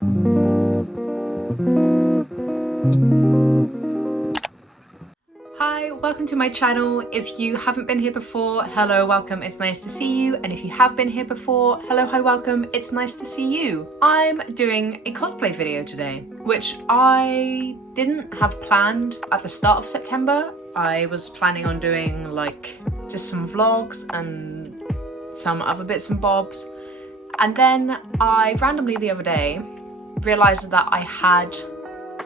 Hi, welcome to my channel. If you haven't been here before, hello, welcome, it's nice to see you. And if you have been here before, hello, hi, welcome, it's nice to see you. I'm doing a cosplay video today, which I didn't have planned at the start of September. I was planning on doing like just some vlogs and some other bits and bobs. And then I randomly the other day realized that I had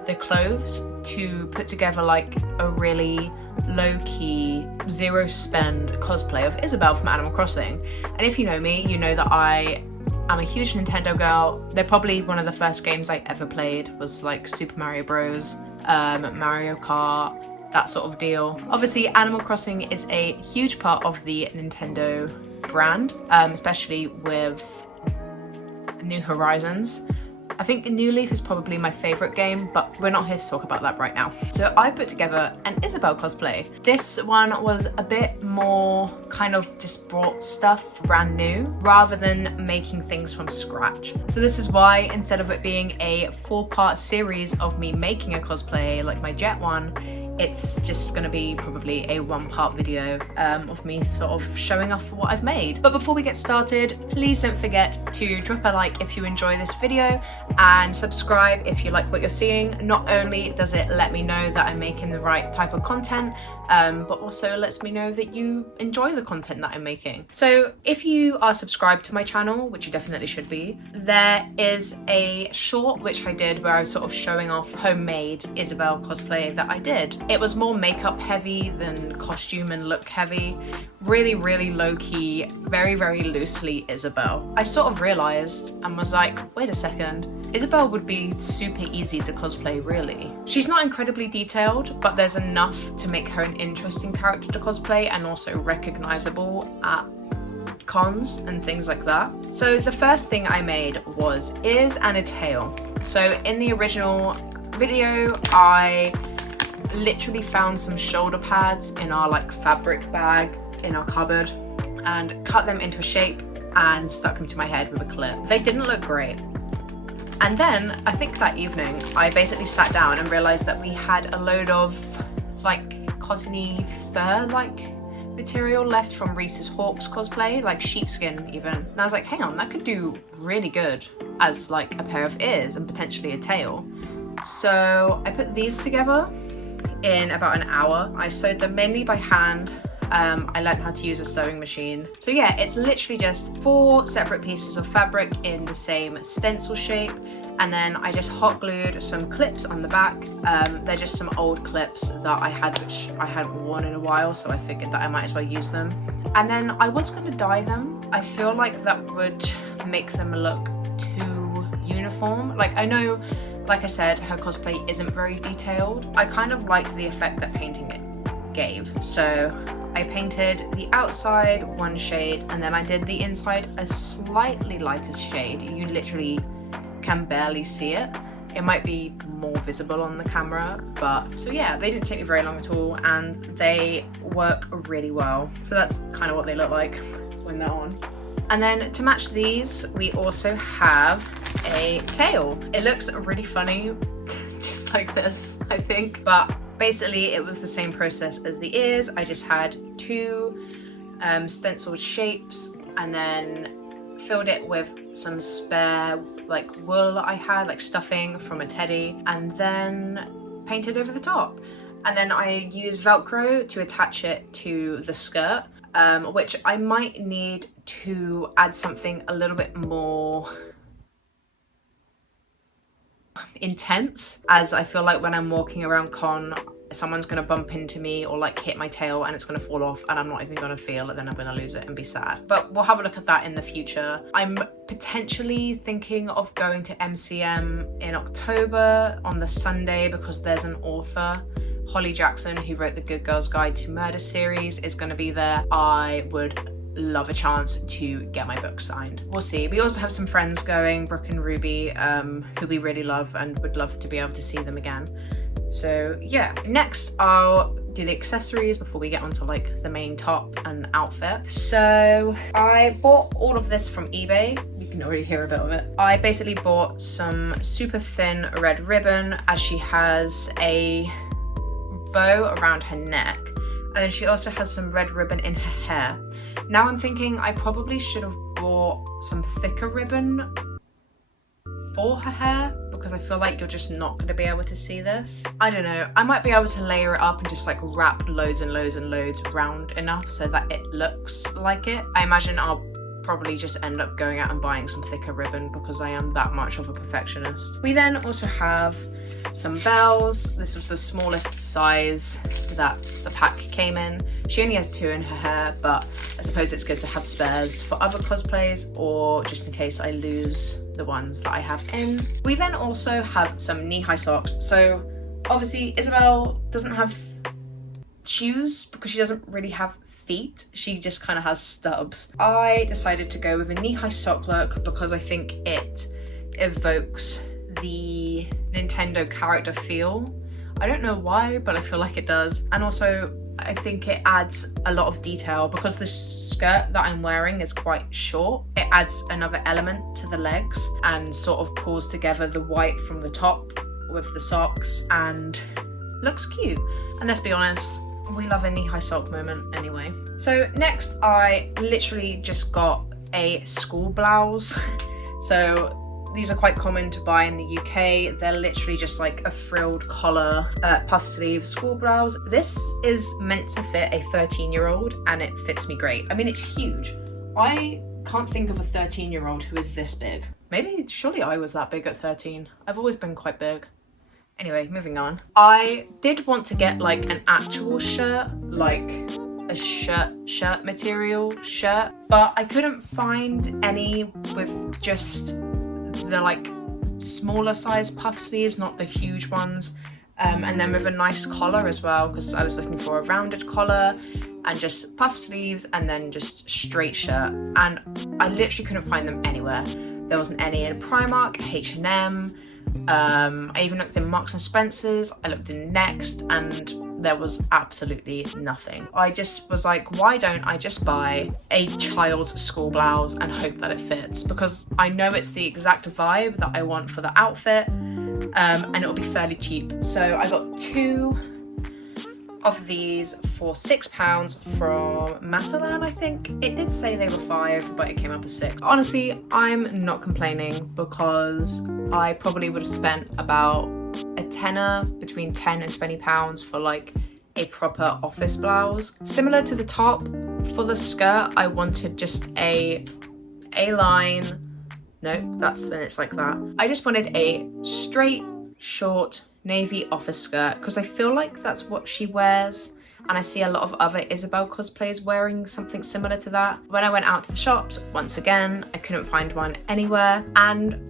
the clothes to put together like a really low-key, zero-spend cosplay of Isabelle from Animal Crossing. And if you know me, you know that I am a huge Nintendo girl. They're probably one of the first games I ever played was like Super Mario Bros, Mario Kart, that sort of deal. Obviously, Animal Crossing is a huge part of the Nintendo brand, especially with New Horizons. I think New Leaf is probably my favourite game, but we're not here to talk about that right now. So I put together an Isabelle cosplay. This one was a bit more kind of just brought stuff brand new rather than making things from scratch. So this is why instead of it being a 4-part series of me making a cosplay like my Jet one, it's just gonna be probably a 1-part video of me sort of showing off what I've made. But before we get started, please don't forget to drop a like if you enjoy this video and subscribe if you like what you're seeing. Not only does it let me know that I'm making the right type of content, but also lets me know that you enjoy the content that I'm making. So if you are subscribed to my channel, which you definitely should be, there is a short which I did where I was sort of showing off homemade Isabelle cosplay that I did. It was more makeup heavy than costume and look heavy. Really, really low-key, very, very loosely Isabelle. I sort of realized and was like, wait a second, Isabelle would be super easy to cosplay, really. She's not incredibly detailed, but there's enough to make her an interesting character to cosplay and also recognizable at cons and things like that. So the first thing I made was ears and a tail. So in the original video, I literally found some shoulder pads in our like fabric bag in our cupboard and cut them into a shape and stuck them to my head with a clip. They didn't look great. And then I think that evening I basically sat down and realized that we had a load of like cottony fur like material left from Reese's Hawks cosplay, like sheepskin even. And I was like, hang on, that could do really good as like a pair of ears and potentially a tail. So I put these together in about an hour. I sewed them mainly by hand. I learned how to use a sewing machine. So yeah, it's literally just 4 separate pieces of fabric in the same stencil shape. And then I just hot glued some clips on the back. They're just some old clips that I had, which I hadn't worn in a while, so I figured that I might as well use them. And then I was gonna dye them. I feel like that would make them look too uniform. Like I know, like I said, her cosplay isn't very detailed. I kind of liked the effect that painting it gave. So I painted the outside one shade and then I did the inside a slightly lighter shade. You literally can barely see it. It might be more visible on the camera, but so yeah, they didn't take me very long at all and they work really well. So that's kind of what they look like when they're on. And then to match these, we also have a tail. It looks really funny, just like this, I think. But basically it was the same process as the ears. I just had 2 stenciled shapes and then filled it with some spare like wool that I had, like stuffing from a teddy, and then painted over the top. And then I used Velcro to attach it to the skirt, which I might need to add something a little bit more intense, as I feel like when I'm walking around con, someone's gonna bump into me or like hit my tail and it's gonna fall off and I'm not even gonna feel it, then I'm gonna lose it and be sad. But we'll have a look at that in the future. I'm potentially thinking of going to MCM in October on the Sunday because there's an author, Holly Jackson, who wrote the Good Girls Guide to Murder series, is gonna be there. I would love a chance to get my book signed. We'll see. We also have some friends going, Brooke and Ruby, who we really love and would love to be able to see them again. So yeah, next I'll do the accessories before we get onto like the main top and outfit. So I bought all of this from eBay. You can already hear a bit of it. I basically bought some super thin red ribbon as she has a bow around her neck, and then she also has some red ribbon in her hair. Now I'm thinking I probably should have bought some thicker ribbon for her hair, because I feel like you're just not going to be able to see this. I don't know, I might be able to layer it up and just like wrap loads and loads and loads round enough so that it looks like it. I imagine I'll probably just end up going out and buying some thicker ribbon because I am that much of a perfectionist. We then also have some bells. This was the smallest size that the pack came in. She only has 2 in her hair, but I suppose it's good to have spares for other cosplays or just in case I lose the ones that I have in. We then also have some knee-high socks. So obviously Isabelle doesn't have shoes because she doesn't really have feet, she just kind of has stubs. I decided to go with a knee-high sock look because I think it evokes the Nintendo character feel. I don't know why, but I feel like it does. And also I think it adds a lot of detail because the skirt that I'm wearing is quite short. It adds another element to the legs and sort of pulls together the white from the top with the socks and looks cute. And let's be honest, we love a knee-high sock moment anyway. So next I literally just got a school blouse. So these are quite common to buy in the UK. They're literally just like a frilled collar, puff sleeve school blouse. This is meant to fit a 13-year-old and it fits me great. I mean, it's huge. I can't think of a 13-year-old who is this big. Maybe, surely I was that big at 13. I've always been quite big. Anyway, moving on. I did want to get like an actual shirt, like a shirt material shirt, but I couldn't find any with just the like smaller size puff sleeves, not the huge ones, and then with a nice collar as well, because I was looking for a rounded collar and just puff sleeves and then just straight shirt, and I literally couldn't find them anywhere. There wasn't any in Primark, H&M, I even looked in Marks and Spencer's, I looked in Next, and there was absolutely nothing. I just was like, why don't I just buy a child's school blouse and hope that it fits? Because I know it's the exact vibe that I want for the outfit, and it'll be fairly cheap. So I got 2 of these for £6 from Matalan, I think. It did say they were 5, but it came up as 6. Honestly, I'm not complaining because I probably would have spent about a tenner, between 10 and £20 for like a proper office blouse. Similar to the top, for the skirt, I wanted just a A-line. No, that's when it's like that. I just wanted a straight, short, navy office skirt because I feel like that's what she wears, and I see a lot of other Isabelle cosplayers wearing something similar to that. When I went out to the shops, once again, I couldn't find one anywhere, and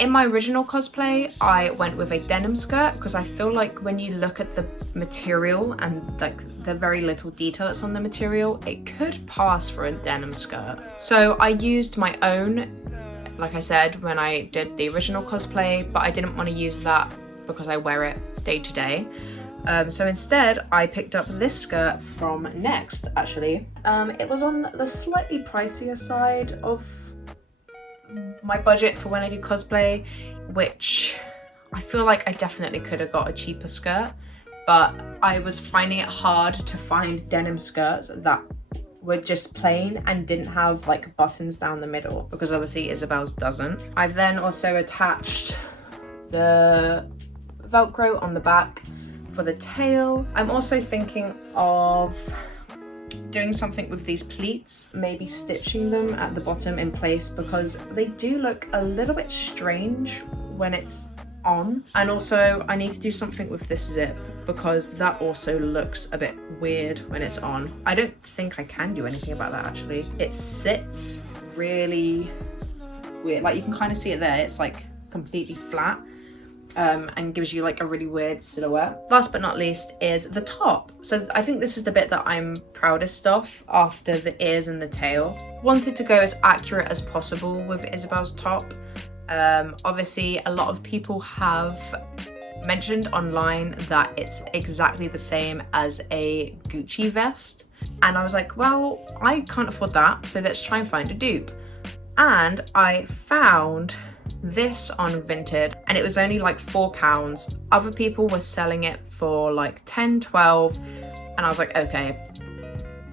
in my original cosplay, I went with a denim skirt because I feel like when you look at the material and like the very little detail that's on the material, it could pass for a denim skirt. So I used my own, like I said, when I did the original cosplay, but I didn't want to use that because I wear it day to day. So instead, I picked up this skirt from Next, actually. It was on the slightly pricier side of my budget for when I do cosplay, which I feel like I definitely could have got a cheaper skirt, but I was finding it hard to find denim skirts that were just plain and didn't have like buttons down the middle, because obviously Isabelle's doesn't. I've then also attached the Velcro on the back for the tail. I'm also thinking of doing something with these pleats, maybe stitching them at the bottom in place because they do look a little bit strange when it's on. And also I need to do something with this zip because that also looks a bit weird when it's on. I don't think I can do anything about that actually. It sits really weird, like you can kind of see it there, it's like completely flat. And gives you like a really weird silhouette. Last but not least is the top. So I think this is the bit that I'm proudest of after the ears and the tail. Wanted to go as accurate as possible with Isabelle's top. Obviously a lot of people have mentioned online that it's exactly the same as a Gucci vest. And I was like, well, I can't afford that, so let's try and find a dupe. And I found this on Vinted and it was only like £4. Other people were selling it for like 10, 12, and I was like, okay,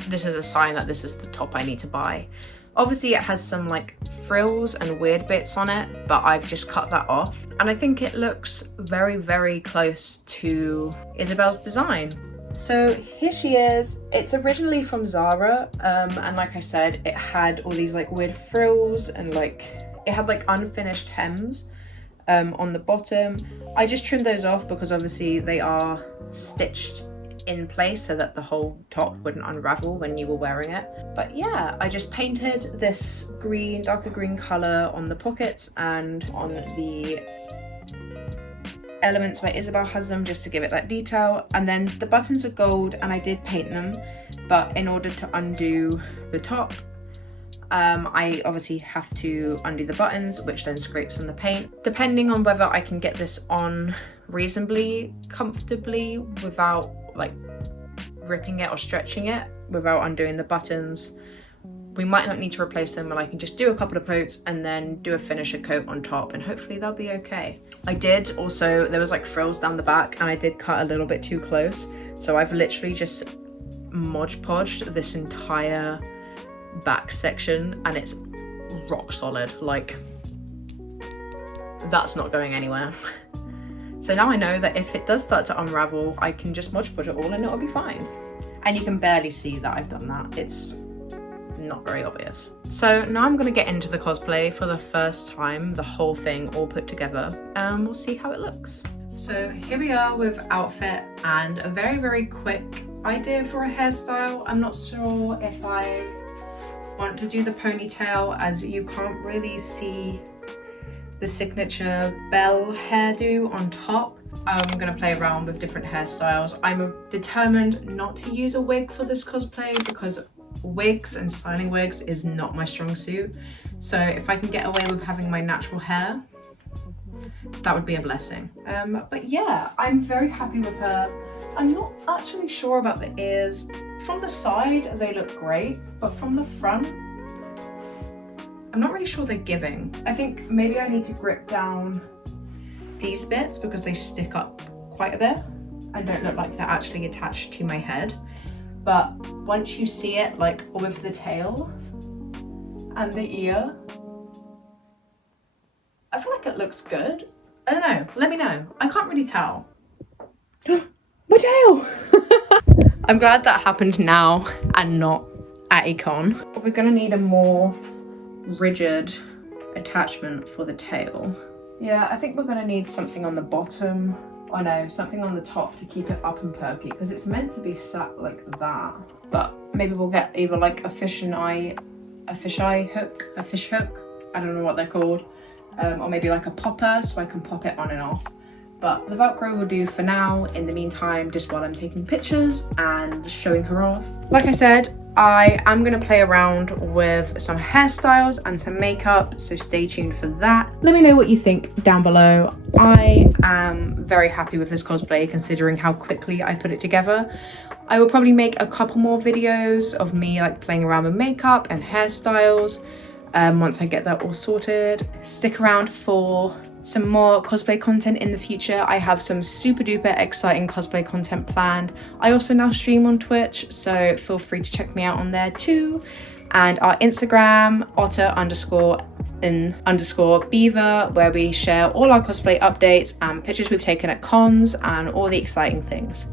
this is a sign that this is the top I need to buy. Obviously it has some like frills and weird bits on it, but I've just cut that off. And I think it looks very, very close to Isabelle's design. So here she is. It's originally from Zara, and like I said, it had all these like weird frills and like, it had like unfinished hems on the bottom. I just trimmed those off because obviously they are stitched in place so that the whole top wouldn't unravel when you were wearing it. But yeah, I just painted this green, darker green color on the pockets and on the elements where Isabelle has them, just to give it that detail. And then the buttons are gold and I did paint them, but in order to undo the top, I obviously have to undo the buttons, which then scrapes on the paint. Depending on whether I can get this on reasonably comfortably without like ripping it or stretching it, without undoing the buttons, we might not need to replace them, and I can just do a couple of coats and then do a finisher coat on top, and hopefully they'll be okay. I did also, there was like frills down the back and I did cut a little bit too close, so I've literally just Mod Podged this entire back section and it's rock solid. Like, that's not going anywhere. So now I know that if it does start to unravel, I can just Mod Podge it all and it'll be fine. And you can barely see that I've done that. It's not very obvious. So now I'm gonna get into the cosplay for the first time, the whole thing all put together, and we'll see how it looks. So here we are with outfit and a very, very quick idea for a hairstyle. I'm not sure if I want to do the ponytail, as you can't really see the signature bell hairdo on top. I'm gonna play around with different hairstyles. I'm determined not to use a wig for this cosplay because wigs and styling wigs is not my strong suit. So if I can get away with having my natural hair, that would be a blessing. But yeah, I'm very happy with her. I'm not actually sure about the ears. From the side, they look great, but from the front, I'm not really sure they're giving. I think maybe I need to grip down these bits because they stick up quite a bit and don't look like they're actually attached to my head. But once you see it like with the tail and the ear, I feel like it looks good. I don't know, let me know. I can't really tell. My tail! I'm glad that happened now and not at a con. We're gonna need a more rigid attachment for the tail. Yeah, I think we're gonna need something on the bottom. Oh no, something on the top to keep it up and perky, because it's meant to be sat like that. But maybe we'll get either like a fish hook, I don't know what they're called, or maybe like a popper so I can pop it on and off. But the Velcro will do for now, in the meantime, just while I'm taking pictures and showing her off. Like I said, I am gonna play around with some hairstyles and some makeup, so stay tuned for that. Let me know what you think down below. I am very happy with this cosplay considering how quickly I put it together. I will probably make a couple more videos of me like playing around with makeup and hairstyles once I get that all sorted. Stick around for some more cosplay content in the future. I have some super duper exciting cosplay content planned. I also now stream on Twitch, so feel free to check me out on there too. And our Instagram, otter_in_beaver, where we share all our cosplay updates and pictures we've taken at cons and all the exciting things.